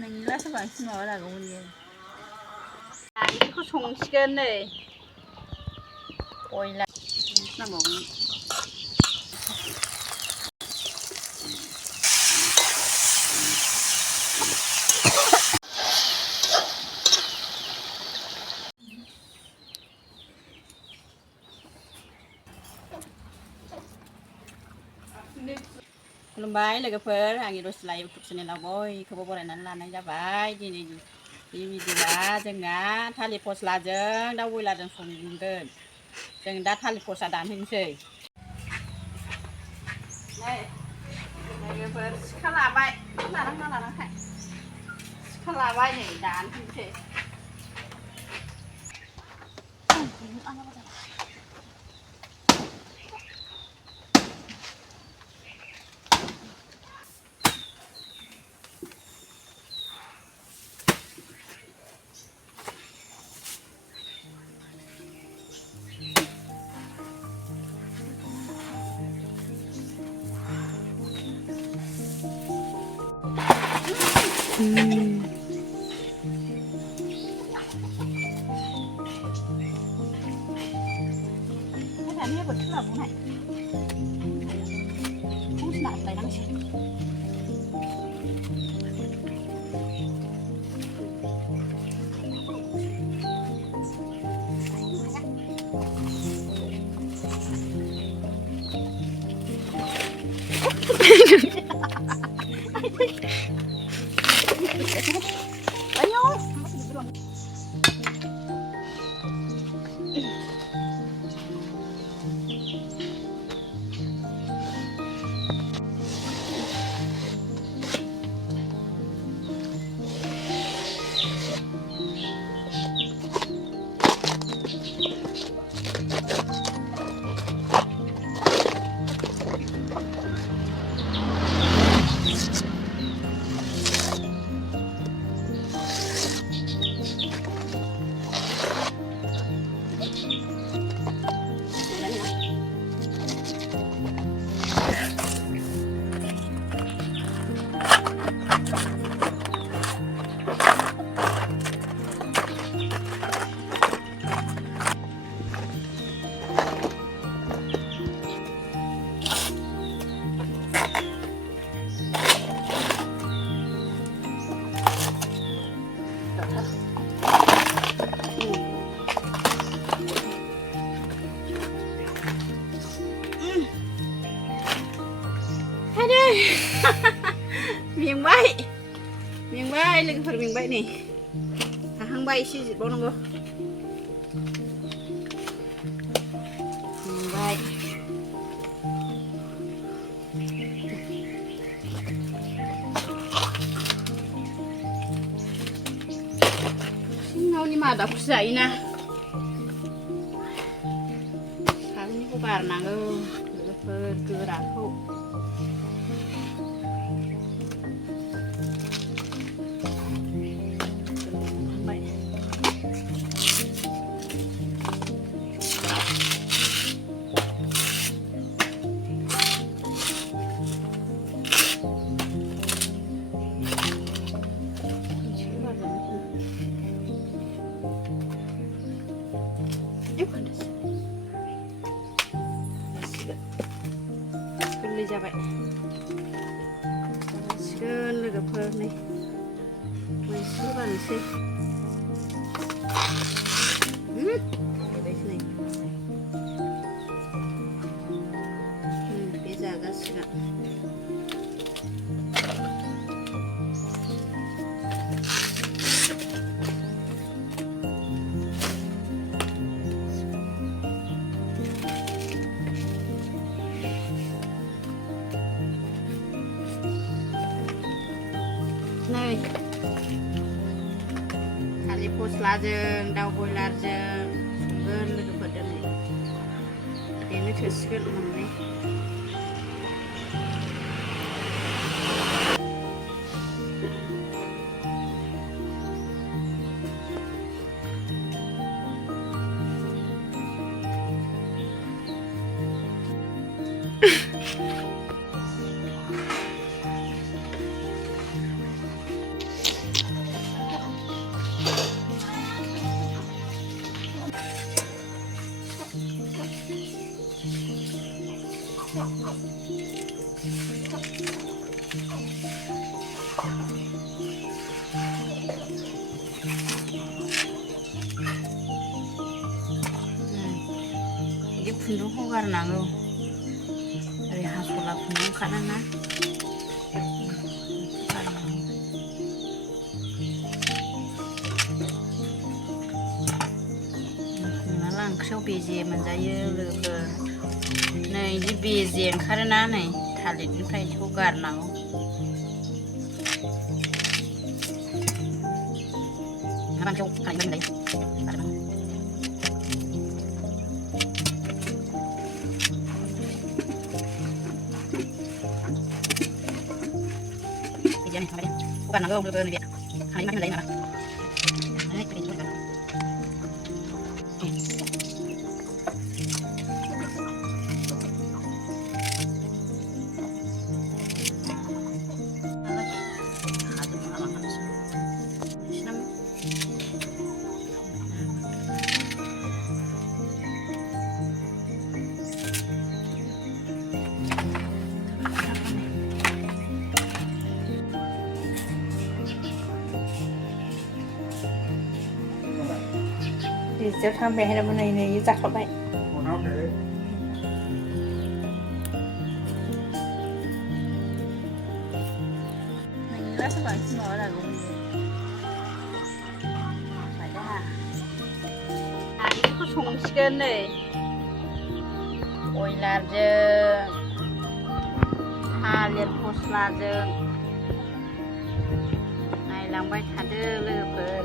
नोंनिब्ला बांसिन माबा लागौमोन इयो बेखौ संसिगोन नै बयलार नांबावगोन खुलुमबाय लोगोफोर आंनि रसिला इउटुब चेनेलाव बयखौबो बरायनानै लानाय जाबाय दिनैनि बे भिडिअआ जोंना थालिर फस्लाजों दाउ बयलारजों संगोन जों दा थालिर फस्ला दानहैनोसै नै लोगोफोर सिखा लाबाय लानांखाय सिखा लाबाय नै दानहैनोसै Ini betul lah bunga. Kamu sudah apa yang sih? Ayo. Miếng bay लोगोफोर मिंबाय नै हाहांबाय एसे जिरबावनांगौ मिंबाय सिङावनि मादाखौसो जायोना सानिखौ गारनांगौ लोगोफोर गोराखौ गोरलै जाबाय सिगोन लोगोफोर नै मैसो बानोसै बे जाजासिगोन नै थालिर फस्लाजों दाउ बयलारजों संगोन लोगोफोर दिनै बेनो थोसिगोन मोननै खुन्दुंखौ गारनांगौ ओरै हास'ला खुन्दुं खानाङा नङाब्ला ओंख्रियाव बेजे मोनजायो लोगोफोर नै बिदि बेजे ओंखारोना नै थालिरनिफ्राय बेखौ गारनांगौ ओंख्रियाव खालामनाय मोनजायो bukan aku belum dia hari ini lain apaเจ้าทำไปให้เราในจักเข้าไปนี่รัสบายที่หมออะไรกูไปได้อันนี้ก็ชงชิคเก้นเลยโอยลาเจอฮาเลียนโพสลาเจอในหลังใบทัดเดอร์เลยเปิด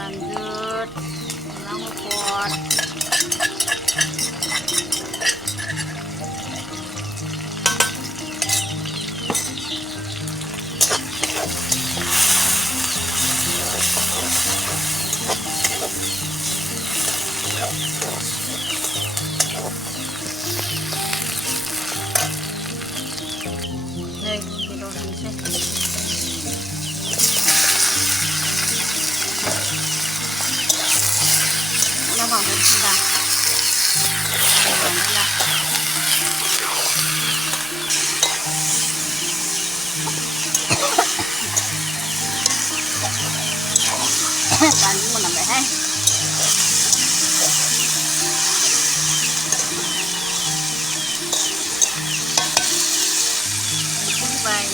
lanjut ulang pot nih kita nó vào hết ra bạn cũng muốn làm vậy hay vậy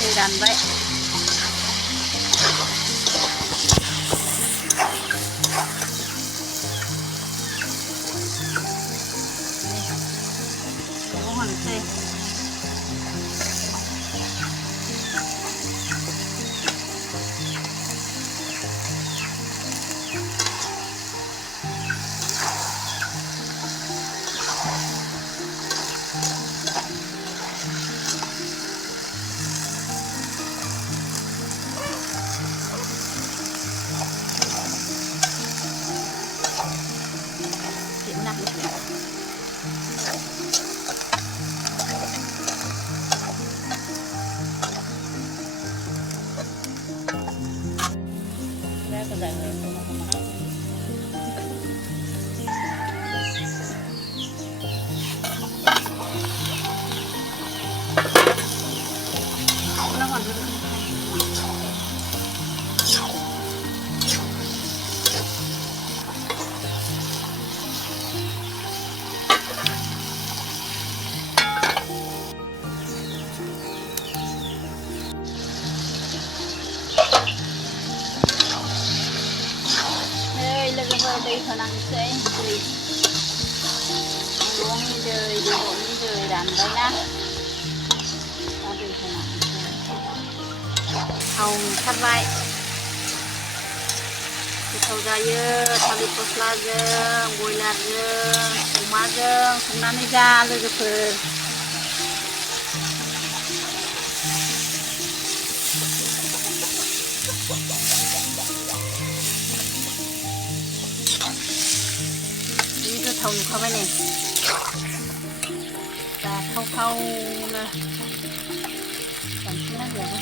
thì đành vậy có hoàn xe दै होनांसै दै मैगंनि दै बेदरनि दै रानबायना दा दै होनांसै थाव ओंखारबाय गोथाव जायो थालिर फस्लाजों बयलारजों अमाजों संनानै जा लोगोफोर जि गोथाव नुखाबाय नै जाथावथावनो बांसिन नांगौबो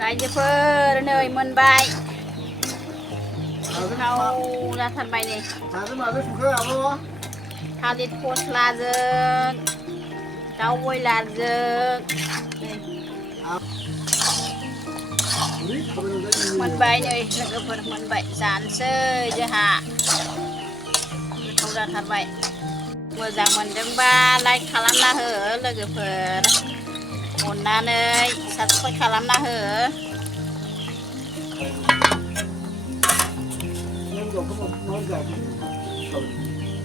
रायजोफोर नै मोनबाय गोथाव जाथारबाय नै थालिर फस्लाजों दाउ बयलारजों मोनबाय नै लोगोफोर मोनबाय जानोसै जोंहा गोथाव जाथारबाय मोजां मोनदोंबा लाइक खालामना हो लोगोफोर अननानै साबस्क्राइब खालामना हो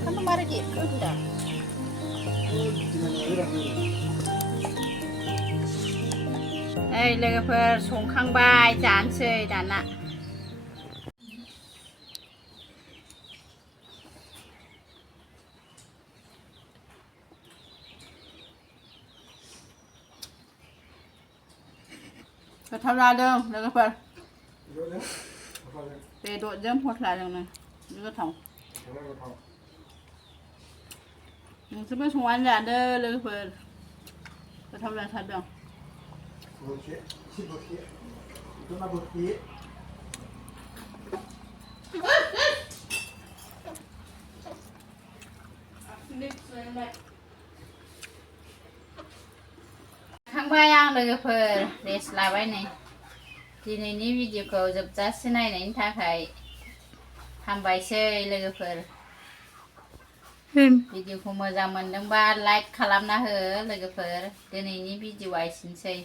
kan kemarin dia udah लोगोफोर संखांबाय जानोसै दाना गोथाव जादों लोगोफोर बेदरजों फस्लाजोंनो गोथाव नोंसोरबो संनानै जादो लोगोफोर गोथाव जाथारदों खांबाय आं लोगोफोर रेस्ट लाबाय नै दिनैनि भिडिअखौ जोबजासे नायनायनि थाखाय हामबायसै लोगोफोर भिडिअखौ मोजां मोनदोंबा लाइक खालामना हो लोगोफोर दिनैनि भिडिअआ एसेनोसै